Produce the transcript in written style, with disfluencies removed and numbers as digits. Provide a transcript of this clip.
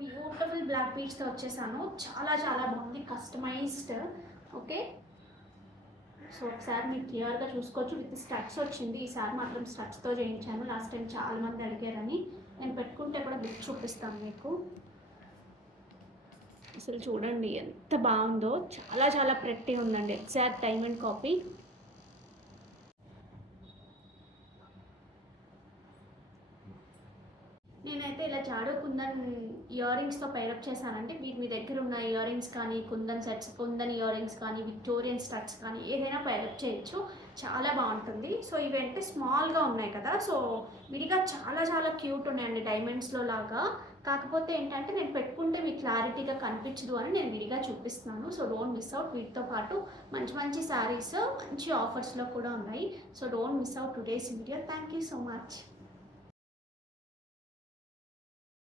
Beautiful black బీడ్స్తో వచ్చేసాను. చాలా చాలా బాగుంది, కస్టమైజ్డ్. ఓకే, సో ఒకసారి మీరు క్లియర్గా చూసుకోవచ్చు. విత్ స్టడ్స్ వచ్చింది. ఈసారి మాత్రం స్టడ్స్తో చేయించాను. లాస్ట్ టైం చాలామంది అడిగారని. నేను పెట్టుకుంటే కూడా బుక్ చూపిస్తాను మీకు. అసలు చూడండి ఎంత బాగుందో, చాలా చాలా ప్రెట్టి ఉందండి. Exact diamond copy. నేనైతే ఇలా జాడో కుందన్ ఇయర్ రింగ్స్తో పైరప్ చేశానంటే, మీరు మీ దగ్గర ఉన్న ఇయర్ రింగ్స్ కానీ, kundan sets, kundan ear rings కానీ, విక్టోరియన్ స్టడ్స్ కానీ ఏదైనా పైరప్ చేయొచ్చు. చాలా బాగుంటుంది. సో ఇవి అంటే స్మాల్గా ఉన్నాయి కదా, సో విడిగా చాలా చాలా క్యూట్ ఉన్నాయండి డైమండ్స్లో లాగా. కాకపోతే ఏంటంటే నేను పెట్టుకుంటే మీకు క్లారిటీగా కనిపించదు అని నేను విడిగా చూపిస్తున్నాను. So don't miss out. వీటితో పాటు మంచి మంచి శారీస్ మంచి ఆఫర్స్లో కూడా ఉన్నాయి. So don't miss out today's video. Thank you so much.